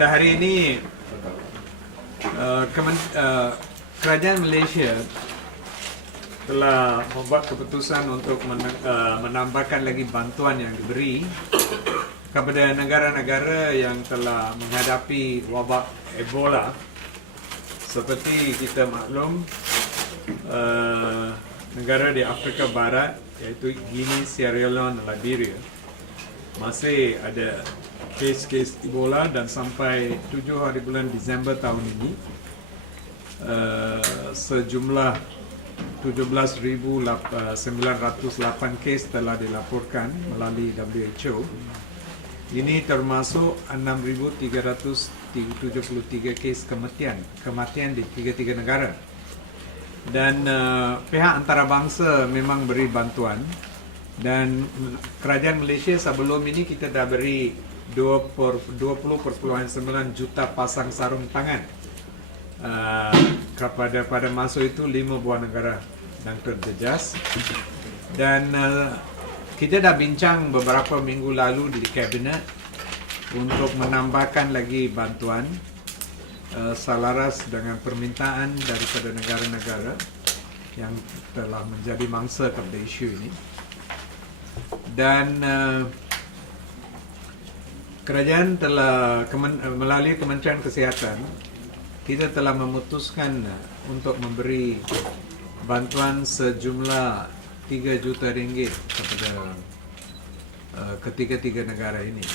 pada hari ini Kerajaan Malaysia telah membuat keputusan untuk menambahkan lagi bantuan yang diberi kepada negara-negara yang telah menghadapi wabak Ebola. Seperti kita maklum, negara di Afrika Barat iaitu Guinea, Sierra Leone dan Liberia masih ada kes-kes Ebola, dan sampai 7 hari bulan Disember tahun ini sejumlah 17,908 kes telah dilaporkan melalui WHO. Ini termasuk 6,373 kes kematian di tiga-tiga negara. Dan pihak antarabangsa memang beri bantuan, dan Kerajaan Malaysia sebelum ini kita dah beri 20.9 juta pasang sarung tangan pada masa itu 5 buah negara dan terjejas. Dan kita dah bincang beberapa minggu lalu di Kabinet untuk menambahkan lagi bantuan selaras dengan permintaan daripada negara-negara yang telah menjadi mangsa kepada isu ini. Dan kerajaan telah melalui Kementerian Kesihatan, kita telah memutuskan untuk memberi bantuan sejumlah 3 juta ringgit kepada ketiga-tiga negara ini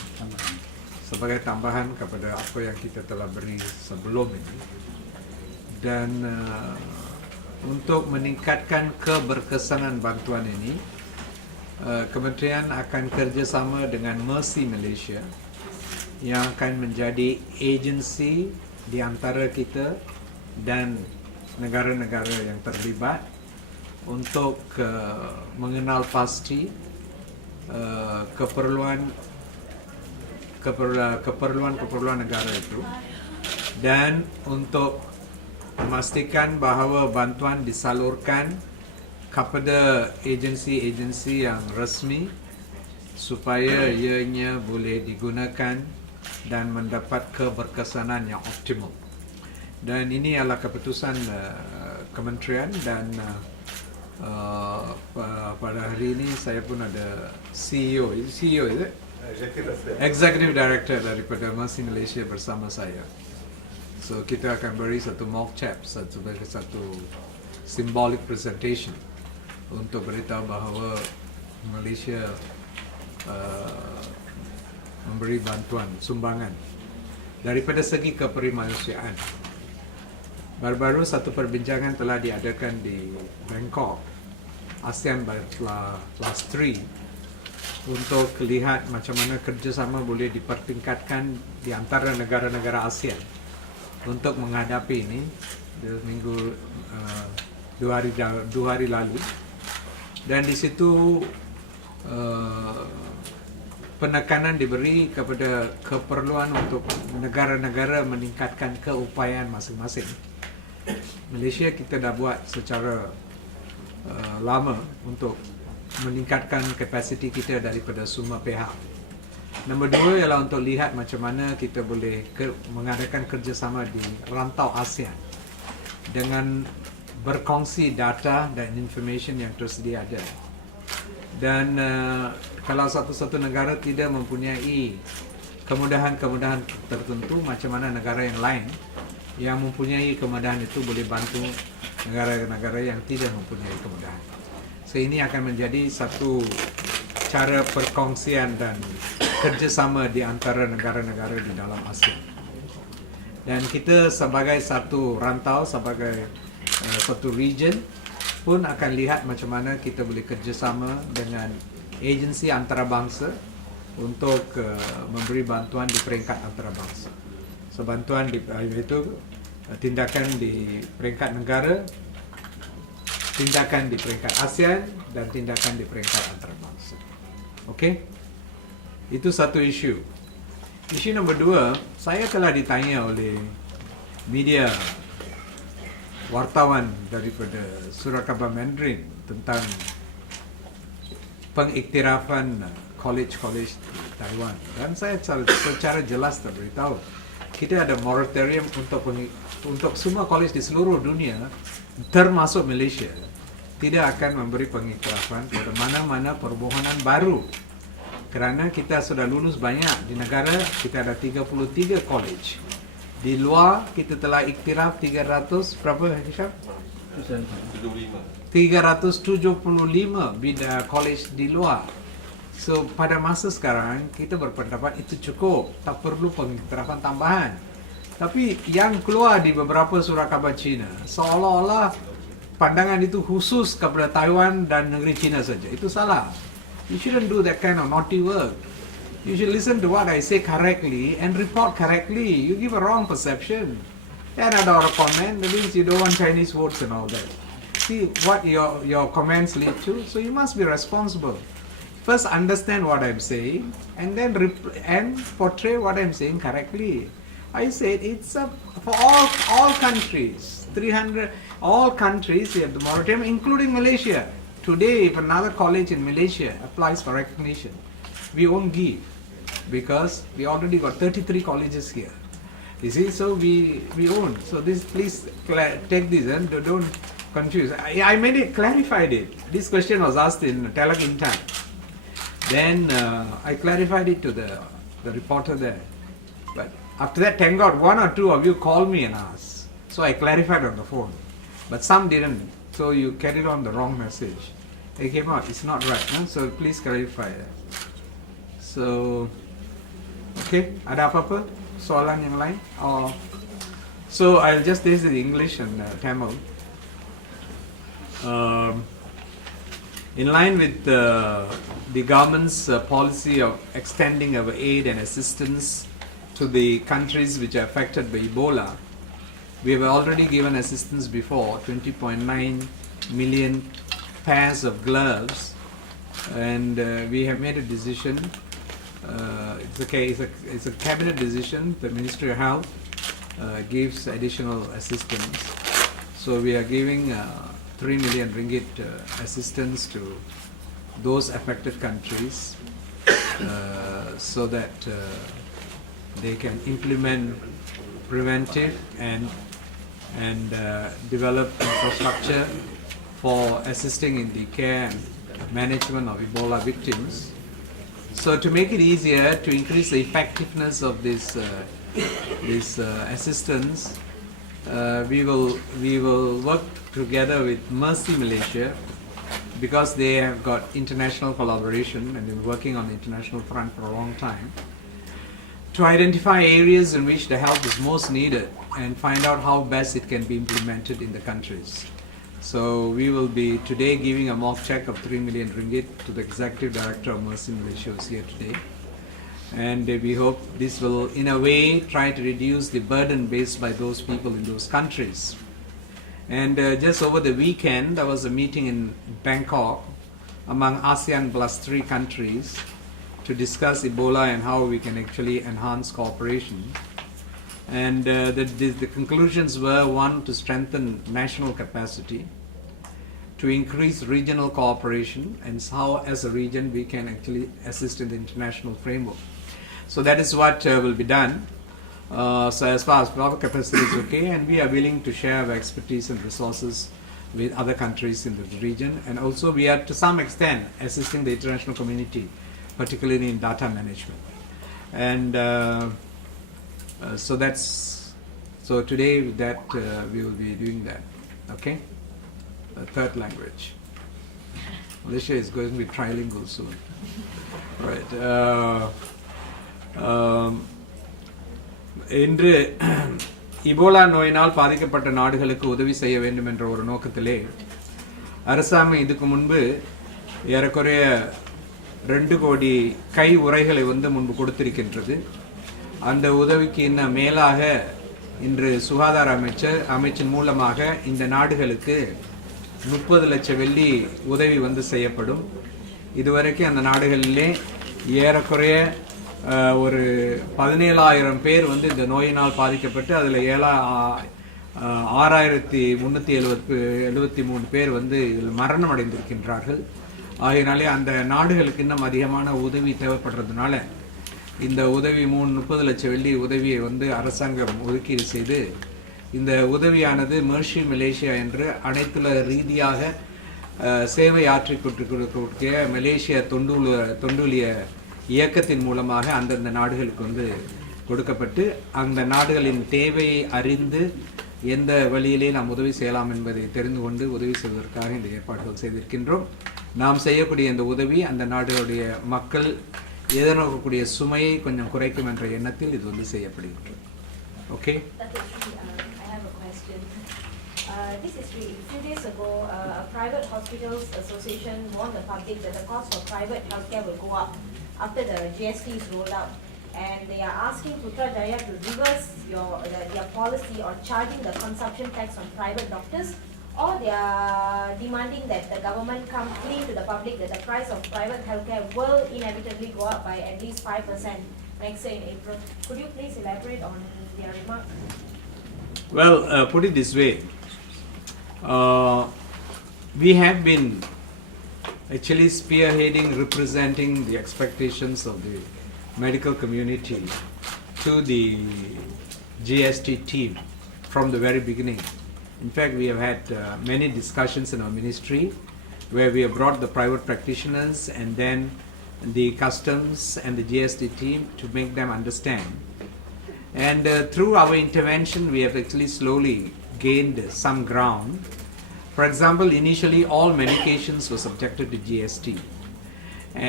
sebagai tambahan kepada apa yang kita telah beri sebelum ini. Dan untuk meningkatkan keberkesanan bantuan ini, Kementerian akan kerjasama dengan Mercy Malaysia yang akan menjadi agensi di antara kita dan negara-negara yang terlibat untuk mengenal pasti keperluan negara itu, dan untuk memastikan bahawa bantuan disalurkan kepada agensi-agensi yang resmi supaya ianya boleh digunakan dan mendapat keberkesanan yang optimal. Dan ini adalah keputusan Kementerian, dan pada hari ini saya pun ada CEO is it? Executive Director daripada Mercy Malaysia bersama saya. So kita akan beri satu mock chat sebagai satu symbolic presentation untuk beritahu bahawa Malaysia memberi bantuan sumbangan daripada segi keperimanusiaan. Baru-baru satu perbincangan telah diadakan di Bangkok, ASEAN Plus 3, untuk lihat macam mana kerjasama boleh dipertingkatkan di antara negara-negara ASEAN untuk menghadapi ini. Minggu 2 hari lalu, dan di situ penekanan diberi kepada keperluan untuk negara-negara meningkatkan keupayaan masing-masing. Malaysia kita dah buat secara lama untuk meningkatkan kapasiti kita daripada semua pihak. Nombor 2 ialah untuk lihat macam mana kita boleh mengadakan kerjasama di rantau ASEAN dengan berkongsi data dan information yang tersedia ada. Dan kalau satu-satu negara tidak mempunyai kemudahan-kemudahan tertentu, macam mana negara yang lain yang mempunyai kemudahan itu boleh bantu negara-negara yang tidak mempunyai kemudahan. So ini akan menjadi satu cara perkongsian dan kerjasama di antara negara-negara di dalam ASEAN. Dan kita sebagai satu rantau, sebagai satu region pun akan lihat macam mana kita boleh kerjasama dengan agensi antarabangsa untuk memberi bantuan di peringkat antarabangsa. So bantuan itu tindakan di peringkat negara, tindakan di peringkat ASEAN, dan tindakan di peringkat antarabangsa. Okey? Itu satu isu. Isu nombor 2, saya telah ditanya oleh media wartawan daripada Surat Khabar Mandarin tentang pengiktirafan college di Taiwan, dan saya secara jelas terberitahu kita ada moratorium untuk semua college di seluruh dunia, termasuk Malaysia, tidak akan memberi pengiktirafan kepada mana-mana permohonan baru. Kerana kita sudah lulus banyak. Di negara kita ada 33 college. Di luar kita telah iktiraf 300 berapa Hisham? 375 bidang college di luar. So pada masa sekarang kita berpendapat itu cukup, tak perlu pengiktirafan tambahan. Tapi yang keluar di beberapa surat khabar Cina seolah-olah pandangan itu khusus kepada Taiwan dan negeri Cina saja. Itu salah. You shouldn't do that kind of naughty work. You should listen to what I say correctly and report correctly. You give a wrong perception. And ada orang comment, that means you don't want Chinese votes and all that. See what your comments lead to. So you must be responsible. First understand what I'm saying and then portray what I'm saying correctly. I said it's for all countries. 300 all countries we have the moratorium, including Malaysia. Today, if another college in Malaysia applies for recognition, we won't give because we already got 33 colleges here. You see, so we won't. So this, please take this and don't confuse. I made it, clarified it. This question was asked in Telah in time. Then I clarified it to the reporter there. But after that, thank God, one or two of you called me and asked. So I clarified on the phone. But some didn't. So you carried on the wrong message. It came out, it's not right. Huh? So please clarify that. So, okay, ada apa-apa? Soalan yang lain? So I'll just this in English and Tamil. In line with the government's policy of extending our aid and assistance to the countries which are affected by Ebola, we have already given assistance before, 20.9 million pairs of gloves, and we have made a decision. It's a cabinet decision. The Ministry of Health gives additional assistance. So we are giving 3 million ringgit assistance to those affected countries so that they can implement preventive and develop infrastructure for assisting in the care and management of Ebola victims. So to make it easier, to increase the effectiveness of this assistance, we will work together with Mercy Malaysia, because they have got international collaboration and been working on the international front for a long time, to identify areas in which the help is most needed and find out how best it can be implemented in the countries. So we will be today giving a mock check of 3 million ringgit to the Executive Director of Mercy Malaysia, who is here today. And we hope this will, in a way, try to reduce the burden faced by those people in those countries. And just over the weekend, there was a meeting in Bangkok among ASEAN plus 3 countries to discuss Ebola and how we can actually enhance cooperation. And the conclusions were, one, to strengthen national capacity, to increase regional cooperation, and how as a region we can actually assist in the international framework. So that is what will be done. So as far as our capacity is okay, and we are willing to share our expertise and resources with other countries in the region, and also we are to some extent assisting the international community, particularly in data management. And so today that we will be doing that. Okay, the third language. Malaysia is going to be trilingual soon. Right. இன்று Ebola நோயினால் பாதிக்கப்பட்ட நாடுகளுக்கு உதவி செய்ய வேண்டும் என்ற ஒரு நோக்கத்திலே அரசாங்கம் இதுக்கு முன்பு ஏறக்குறைய 2 கோடி கை உறைகளை முன்பு கொடுத்திருக்கின்றது. அந்த உதவிக்கு இன்னும் மேலாக இன்று சுகாதார அமைச்சின் மூலமாக இந்த நாடுகளுக்கு 30 லட்சம் வெள்ளி உதவி செய்யப்படும். இதுவரைக்கும் அந்த நாடுகளிலே ஏறக்குறைய ஒரு 17,000 பேர் இந்த நோயினால் பாதிக்கப்பட்டு அதில் 6,373 பேர் இதில் மரணம் அடைந்திருக்கின்றார்கள். ஆகையினாலே அந்த நாடுகளுக்கு இன்னும் அதிகமான உதவி தேவைப்படுறதுனால இந்த உதவி 30 லட்சம் வெள்ளி உதவியை வந்து அரசாங்கம் ஒதுக்கீடு செய்து இந்த உதவியானது மெர்சி மலேசியா என்று அனைத்துலக ரீதியாக சேவை ஆற்றிக் கொண்டிருக்கக்கூடிய மலேசியா தொண்டூழிய இயக்கத்தின் மூலமாக அந்தந்த நாடுகளுக்கு வந்து கொடுக்கப்பட்டு அந்த நாடுகளின் தேவையை அறிந்து எந்த வழியிலே நாம் உதவி செய்யலாம் என்பதை தெரிந்து கொண்டு உதவி செய்வதற்காக இந்த ஏற்பாடுகள் செய்திருக்கின்றோம். நாம் செய்யக்கூடிய இந்த உதவி அந்த நாடுகளுடைய மக்கள் எதிர்நோக்கக்கூடிய சுமையை கொஞ்சம் குறைக்கும் என்ற எண்ணத்தில் இது வந்து செய்யப்படுகிறது. Okay. This is really, a few days ago, a private hospitals association warned the public that the cost of private healthcare will go up after the GST is rolled out, and they are asking Putrajaya to reverse their policy on charging the consumption tax on private doctors, or they are demanding that the government come clean to the public that the price of private healthcare will inevitably go up by at least 5% next year in April. Could you please elaborate on their remarks? Well, put it this way. We have been actually spearheading, representing the expectations of the medical community to the GST team from the very beginning. In fact, we have had many discussions in our ministry where we have brought the private practitioners and then the customs and the GST team to make them understand. And through our intervention, we have actually slowly gained some ground. For example, initially all medications were subjected to GST.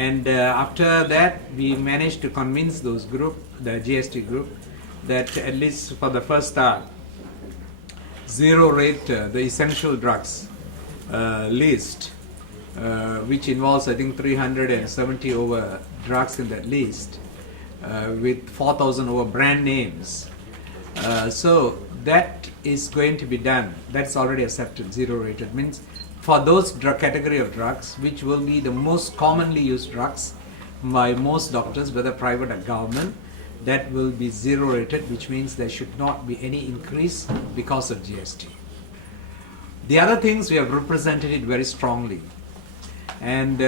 And after that, we managed to convince those the GST group, that at least for the first start, zero rate the essential drugs list, which involves I think 370 over drugs in that list, with 4,000 over brand names. So that is going to be done. That's already accepted, zero rated. Means for those drug category of drugs, which will be the most commonly used drugs by most doctors, whether private or government, that will be zero rated, which means there should not be any increase because of GST. The other things we have represented it very strongly. And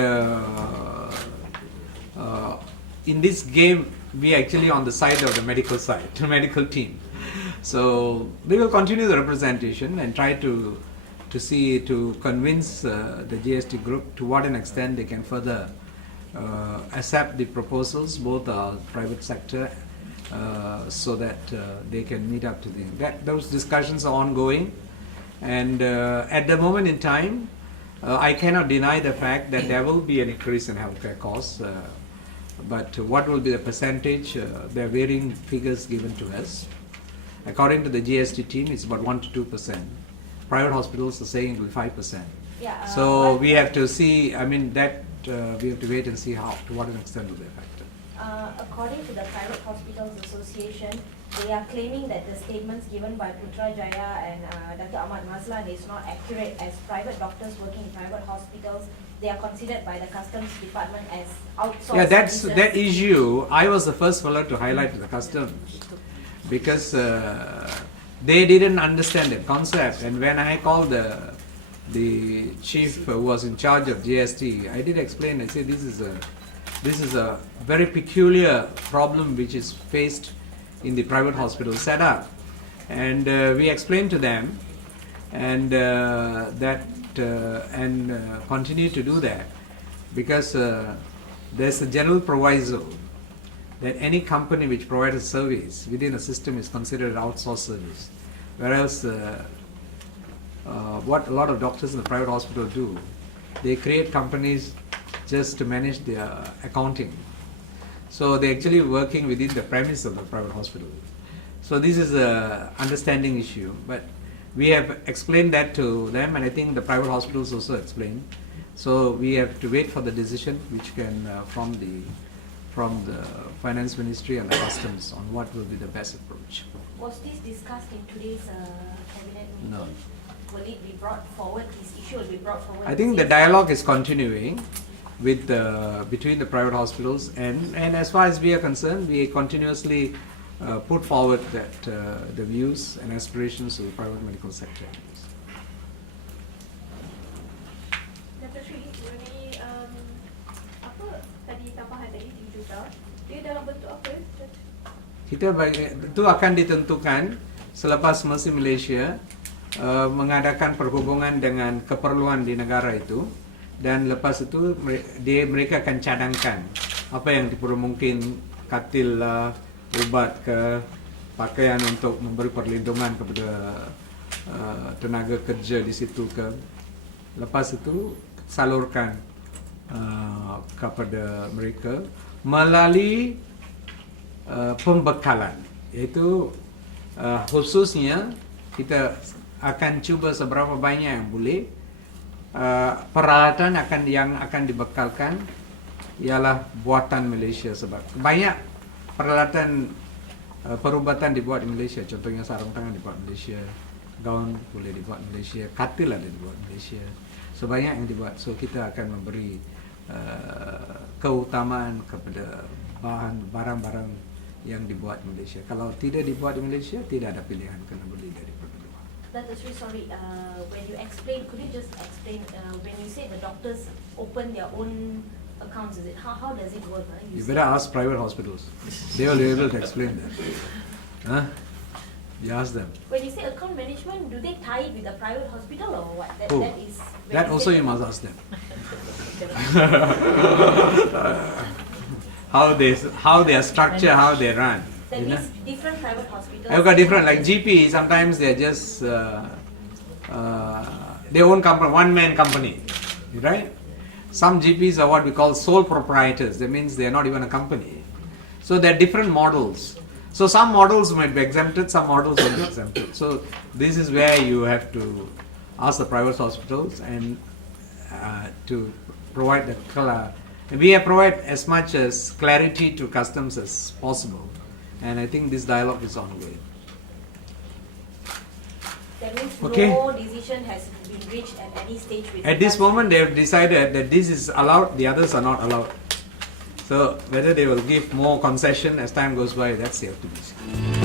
in this game, we are actually on the side of the medical side, the medical team. So we will continue the representation and try to convince the GST group to what an extent they can further accept the proposals, both private sector, so that they can meet up to those discussions are ongoing. And at the moment in time, I cannot deny the fact that there will be an increase in healthcare costs. But what will be the percentage? There are varying figures given to us. According to the GST team, it's about 1 to 2%. Private hospitals are saying it will be 5%. Yeah, so we have to see. I mean that we have to wait and see to what extent will they affect it. According to the Private Hospitals Association, they are claiming that the statements given by Putrajaya and Dr. Ahmad Mazlan is not accurate, as private doctors working in private hospitals, they are considered by the Customs Department as outsourced. Yeah, that issue. I was the first fellow to highlight to the Customs, because they didn't understand the concept. And when I called the chief who was in charge of GST, I did explain. I said this is a very peculiar problem which is faced in the private hospital setup, and we explained to them, and continue to do that, because there's a general proviso that any company which provides a service within a system is considered outsourced service, whereas what a lot of doctors in the private hospital do, they create companies just to manage their accounting. So they're actually working within the premise of the private hospital. So this is a understanding issue, but we have explained that to them, and I think the private hospitals also explained. So we have to wait for the decision which can from the Finance Ministry and the Customs on what will be the best approach. Was this discussed in today's cabinet meeting? No. Will it be brought forward? This issue will be brought forward? I think the dialogue is continuing with between the private hospitals, and as far as we are concerned, we continuously put forward that the views and aspirations of the private medical sector. Dr. Sri, mengenai apa tadi tambahan tadi 3 juta, dia dalam bentuk apa? Itu akan ditentukan selepas Mesti Malaysia mengadakan perhubungan dengan keperluan di negara itu, dan lepas itu mereka akan cadangkan apa yang diperlu, mungkin katil lah, ubat ke, pakaian untuk memberi perlindungan kepada tenaga kerja di situ ke. Lepas itu salurkan kepada mereka melalui pembekalan, iaitu khususnya kita akan cuba seberapa banyak yang boleh peralatan yang akan dibekalkan ialah buatan Malaysia, sebab banyak peralatan perubatan dibuat di Malaysia. Contohnya sarung tangan dibuat Malaysia, gaun boleh dibuat Malaysia, katil ada dibuat Malaysia, sebanyak yang dibuat. So kita akan memberi keutamaan kepada barang-barang yang dibuat di Malaysia. Kalau tidak dibuat di Malaysia, tidak ada pilihan, kena beli dari luar. Dr. Sri, sorry, when you explain, could you just explain, when you say the doctors open their own accounts, is it, how does it work? You better ask private hospitals. They will be able to explain that. Huh? You ask them. When you say account management, do they tie it with a private hospital or what? Who? That is. That also you must ask them. How they are structured, how they run. That means different private hospitals. I've got different, like GP, sometimes they're just their own company, one-man company, right? Some GPs are what we call sole proprietors. That means they're not even a company. So there are different models. So some models might be exempted, some models will be exempted. So this is where you have to ask the private hospitals and to provide the color. We have provide as much as clarity to customs as possible, and I think this dialogue is ongoing. That means Okay. no decision has been reached at any stage with At this regards to- moment, they have decided that this is allowed, the others are not allowed. So whether they will give more concession as time goes by, that's yet to be seen.